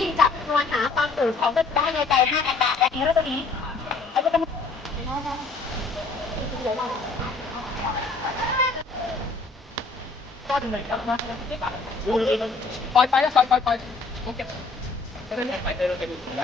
กินจับนวลหาความตื่นของเด็กได้ในใจ5,000 บาทและนี้เราจะนี้เราจะก็ถึงไหนครับนะปล่อยไปแล้วปล่อยโอเคจะได้ไม่ไปเจอเราไปดูไหน